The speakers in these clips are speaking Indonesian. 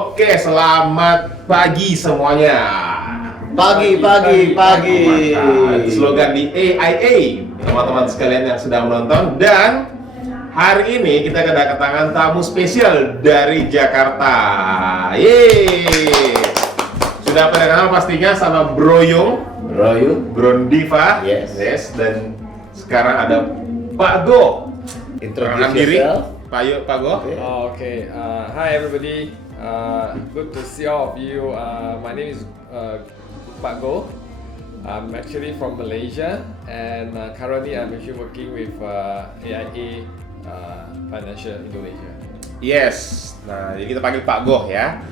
Oke, selamat pagi semuanya. Pagi. Mantap. Slogan di AIA, teman-teman sekalian yang sedang menonton. Dan hari ini kita kedatangan tamu spesial dari Jakarta. Yeay. Sudah pada kenal pastinya sama Bro Yung, Brondiva. Yes. Dan sekarang ada Pak Go. Perkenalkan Introduce diri, yourself. Pak Go. Okay. Hi everybody. Good to see all of you. My name is Pak Go. I'm actually from Malaysia, and currently I'm actually working with AIA Financial Indonesia. Yes, nah jadi kita panggil Pak Goh ya.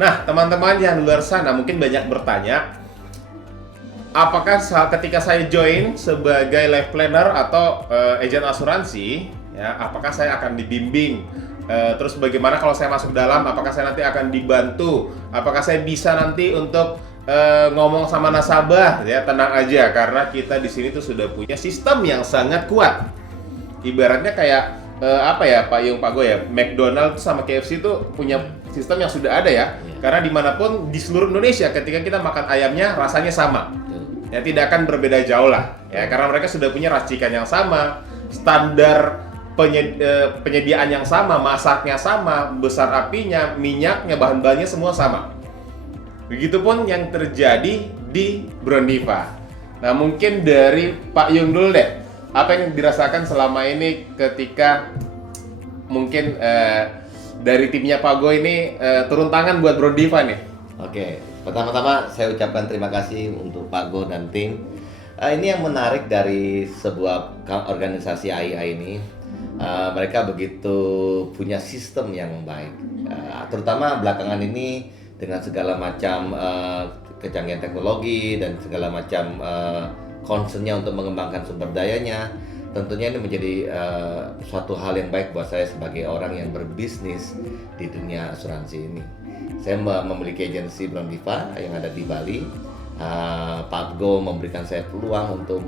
Nah teman-teman yang di luar sana mungkin banyak bertanya, apakah ketika saya join sebagai life planner atau agent asuransi, ya, apakah saya akan dibimbing? Terus bagaimana kalau saya masuk dalam? Apakah saya nanti akan dibantu? Apakah saya bisa nanti untuk ngomong sama nasabah? Ya tenang aja, karena kita di sini tuh sudah punya sistem yang sangat kuat. Ibaratnya kayak apa ya Pak Yung, Pak Go ya, McDonald sama KFC itu punya sistem yang sudah ada ya. Karena dimanapun di seluruh Indonesia ketika kita makan ayamnya rasanya sama. Ya tidak akan berbeda jauh lah. Ya karena mereka sudah punya racikan yang sama, standar penyediaan yang sama, masaknya sama, besar apinya, minyaknya, bahan-bahannya semua sama. Begitupun yang terjadi di Brondiva. Nah mungkin dari Pak Yung dulu deh, apa yang dirasakan selama ini ketika mungkin dari timnya Pak Go ini turun tangan buat Brondiva nih? Oke. Pertama-tama saya ucapkan terima kasih untuk Pak Go dan tim. Ini yang menarik dari sebuah organisasi AIA ini. Mereka begitu punya sistem yang baik, terutama belakangan ini dengan segala macam kecanggihan teknologi dan segala macam concernnya untuk mengembangkan sumber dayanya. Tentunya ini menjadi suatu hal yang baik buat saya sebagai orang yang berbisnis di dunia asuransi ini. Saya memiliki agensi Brondiva yang ada di Bali. Pak Go memberikan saya peluang untuk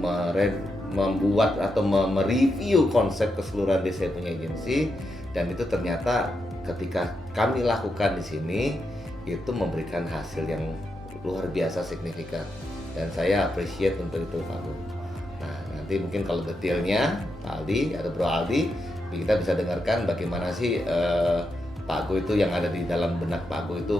membuat atau mereview konsep keseluruhan dari saya punya agensi, dan itu ternyata ketika kami lakukan di sini itu memberikan hasil yang luar biasa signifikan, dan saya appreciate untuk itu Pak Go. Nah nanti mungkin kalau detailnya Pak Aldi atau Bro Aldi kita bisa dengarkan bagaimana sih Pak Go itu yang ada di dalam benak Pak Go itu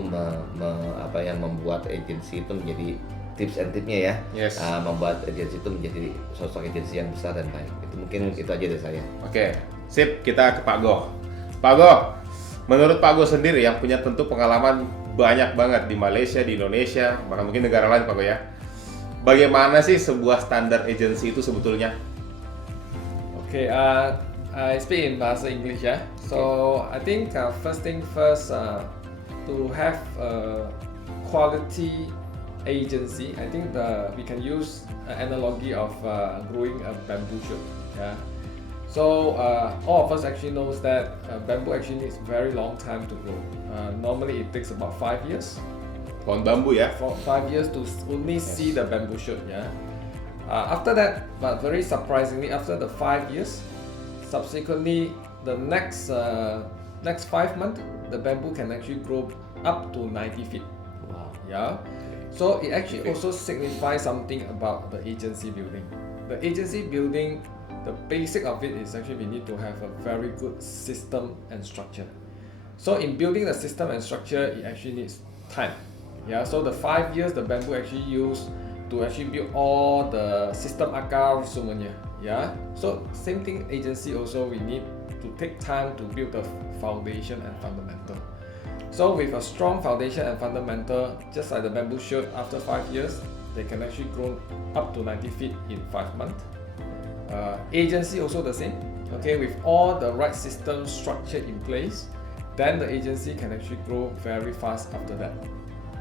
membuat agensi itu menjadi tips and tipnya ya. Yes. Membuat agensi itu menjadi sosok agensi yang besar dan baik. Itu mungkin itu aja dari saya. Oke, sip, kita ke Pak Go. Pak Go, menurut Pak Go sendiri yang punya tentu pengalaman banyak banget di Malaysia, di Indonesia, bahkan mungkin negara lain Pak Go ya. Bagaimana sih sebuah standar agensi itu sebetulnya? Okay, I speak in bahasa English ya. So I think first thing first, to have a quality agency, I think we can use an analogy of growing a bamboo shoot. Yeah. So all of us actually knows that bamboo actually needs very long time to grow. Normally it takes about 5 years. Pohon bambu ya. For 5 years to only see the bamboo shoot. Yeah. After that, but very surprisingly, after the 5 years, subsequently the next 5 months, the bamboo can actually grow up to 90 feet. Wow. Yeah. So it actually also signifies something about the agency building. The agency building, the basic of it is actually we need to have a very good system and structure. So in building the system and structure, it actually needs time. Yeah. So the 5 years the bamboo actually used to actually build all the system akar semuanya. Yeah. So same thing agency also, we need to take time to build the foundation and fundamental. So with a strong foundation and fundamental, just like the bamboo shoot, after 5 years, they can actually grow up to 90 feet in 5 months. Agency also the same. Okay, with all the right system structure in place, then the agency can actually grow very fast after that.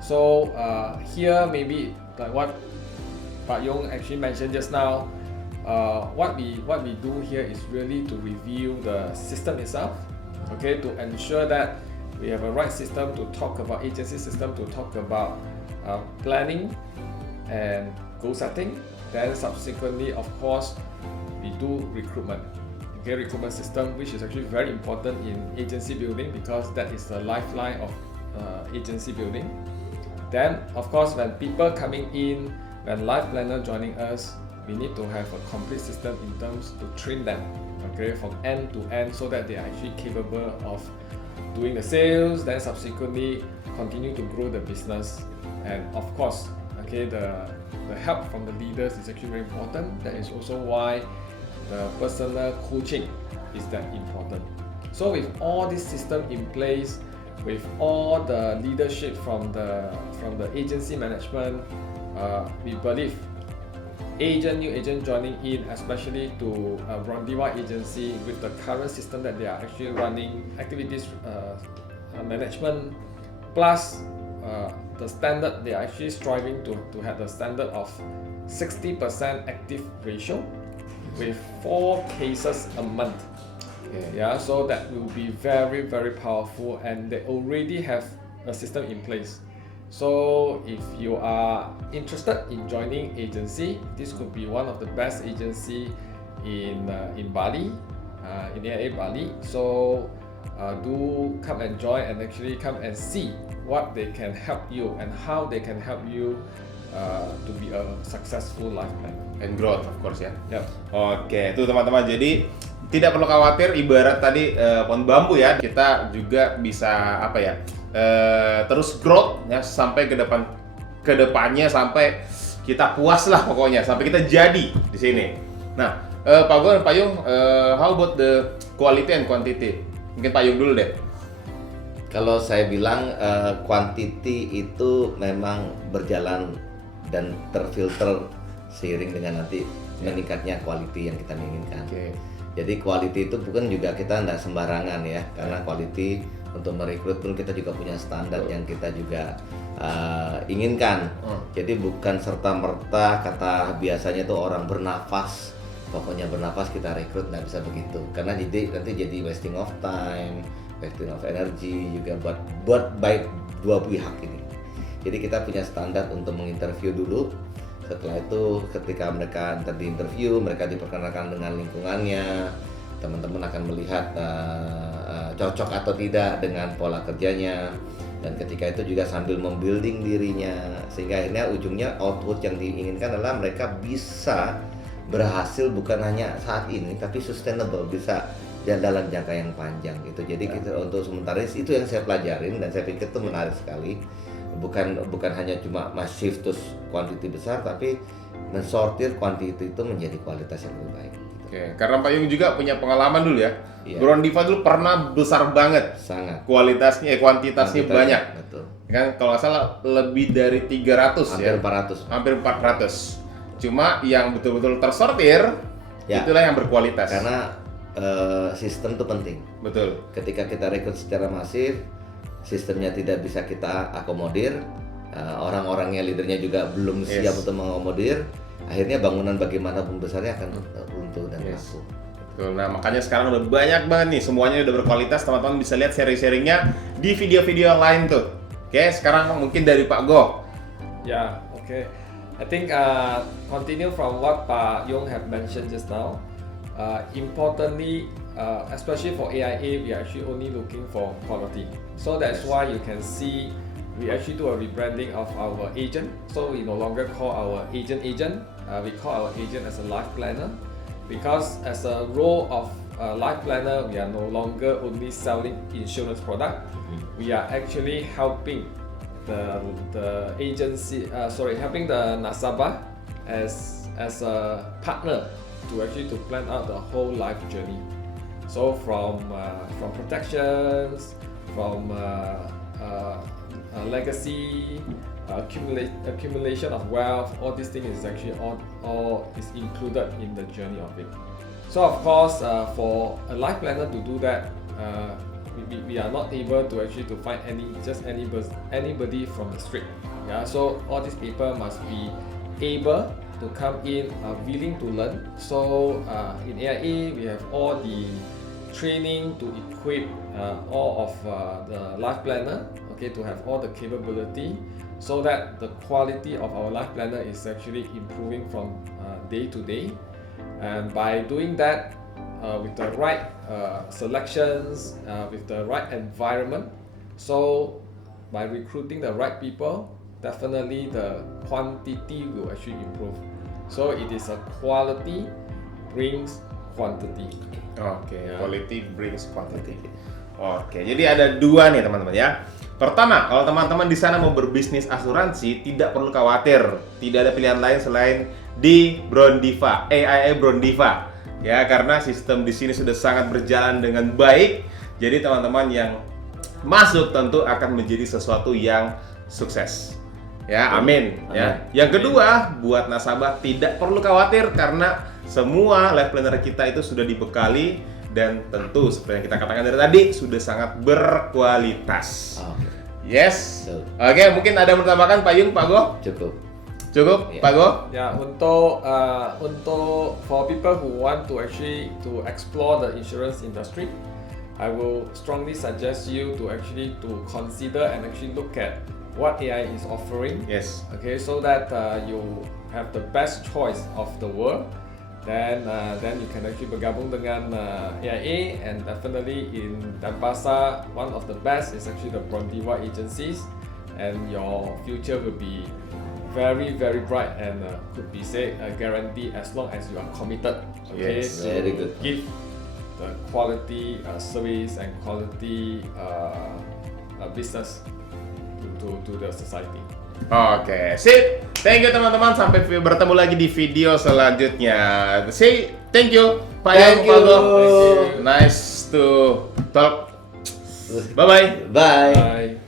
So here maybe like what Pak Yung actually mentioned just now, what we do here is really to review the system itself. Okay, to ensure that we have a right system to talk about agency system, to talk about planning and goal setting. Then subsequently, of course, we do recruitment. Okay, recruitment system, which is actually very important in agency building because that is the lifeline of agency building. Then, of course, when people coming in, when life planner joining us, we need to have a complete system in terms to train them, okay, from end to end, so that they are actually capable of doing the sales, then subsequently continue to grow the business. And of course, okay, the help from the leaders is actually very important. That is also why the personal coaching is that important. So with all this system in place, with all the leadership from the agency management, we believe new agent joining in, especially to Rondiwa agency, with the current system that they are actually running, activities management, plus the standard, they are actually striving to have the standard of 60% active ratio with 4 cases a month. Yeah, so that will be very, very powerful, and they already have a system in place. So if you are interested in joining agency, this could be one of the best agency in Bali, in AIA Bali. So do come and join, and actually come and see what they can help you and how they can help you to be a successful life planner. And growth of course ya. Yep. Oke, itu teman-teman. Jadi tidak perlu khawatir, ibarat tadi pohon bambu ya, kita juga bisa apa ya, terus growth ya sampai ke depannya sampai kita puas lah pokoknya, sampai kita jadi di sini. Nah, Pak Go dan Pak Yung, how about the quality and quantity? Mungkin Pak Yung dulu deh. Kalau saya bilang quantity itu memang berjalan dan terfilter seiring dengan nanti meningkatnya quality yang kita inginkan. Oke. Jadi quality itu bukan juga kita tidak sembarangan ya, karena quality untuk merekrut pun kita juga punya standar yang kita juga inginkan. Jadi bukan serta-merta kata biasanya tuh orang bernafas, pokoknya bernafas kita rekrut, nggak bisa begitu. Karena nanti jadi wasting of time, wasting of energy juga buat baik dua pihak ini. Jadi kita punya standar untuk menginterview dulu. Setelah itu ketika mereka diinterview, mereka diperkenalkan dengan lingkungannya, teman-teman akan melihat cocok atau tidak dengan pola kerjanya, dan ketika itu juga sambil membuilding dirinya, sehingga akhirnya ujungnya output yang diinginkan adalah mereka bisa berhasil bukan hanya saat ini tapi sustainable, bisa dalam jangka yang panjang gitu. Jadi kita untuk sementara itu yang saya pelajarin dan saya pikir itu menarik sekali. Bukan hanya cuma masif terus quantity besar, tapi mensortir quantity itu menjadi kualitas yang lebih baik. Oke, karena Pak Yung juga punya pengalaman dulu ya. Iya. Rondiva dulu pernah besar banget. Sangat. Kuantitasnya banyak. Betul. Kan kalau nggak salah lebih dari 300 Hampir ya. 400. Hampir 400. Cuma yang betul-betul tersortir, Ya. itulah yang berkualitas. Karena sistem itu penting. Betul. Ketika kita rekrut secara masif, sistemnya tidak bisa kita akomodir, orang-orangnya, leadernya juga belum siap untuk mengakomodir, akhirnya bangunan bagaimanapun besarnya akan runtuh dan rapuh. Betul. Nah, makanya sekarang udah banyak banget nih, semuanya udah berkualitas. Teman-teman bisa lihat sharing-sharingnya di video-video yang lain tuh. Oke, sekarang mungkin dari Pak Go. Yeah, okay. I think continue from what Pak Yung have mentioned just now. Importantly, especially for AIA, we are actually only looking for quality. So that's why you can see we actually do a rebranding of our agent. So we no longer call our agent. We call our agent as a life planner, because as a role of life planner, we are no longer only selling insurance product. We are actually helping the agency, helping the nasabah as a partner to actually to plan out the whole life journey. So from protections, from legacy, accumulation of wealth, all these things is actually all is included in the journey of it. So of course, for a life planner to do that, we are not able to actually to find anybody from the street. Yeah, so all these people must be able to come in, willing to learn. So in AIA, we have all the training to equip all of the life planner, okay, to have all the capability, so that the quality of our life planner is actually improving from day to day. And by doing that, with the right selections, with the right environment, so by recruiting the right people, definitely the quantity will actually improve. So it is a quality brings quantity. Oke, Ya. quality brings quantity. Oke, jadi ada dua nih teman-teman ya. Pertama, kalau teman-teman di sana mau berbisnis asuransi, tidak perlu khawatir. Tidak ada pilihan lain selain di Brondiva, AIA Brondiva. Ya, karena sistem di sini sudah sangat berjalan dengan baik. Jadi teman-teman yang masuk tentu akan menjadi sesuatu yang sukses. Ya, amin. Ya. Yang kedua, buat nasabah tidak perlu khawatir karena semua life planner kita itu sudah dibekali dan tentu seperti yang kita katakan dari tadi sudah sangat berkualitas. Oke, Yes. Betul. Oke, mungkin ada yang bertambahkan Pak Yung, Pak Go? cukup. Cukup, Ya. Pak Go? Ya, untuk for people who want to actually to explore the insurance industry, I will strongly suggest you to actually to consider and actually look at what AI is offering. Yes. Okay, so that you have the best choice of the world. Then you can actually bergabung dengan AIA, and definitely in Denpasar, one of the best is actually the Brondiva agencies, and your future will be very very bright and could be say a guarantee as long as you are committed. Okay, Yes, to very good. give the quality service and quality business to the society. Oke, sip. Thank you teman-teman. Sampai bertemu lagi di video selanjutnya. Say thank you, Pak Yung, Thank Pak Go. you. Thank you. Nice to talk. Bye-bye. Bye. Bye.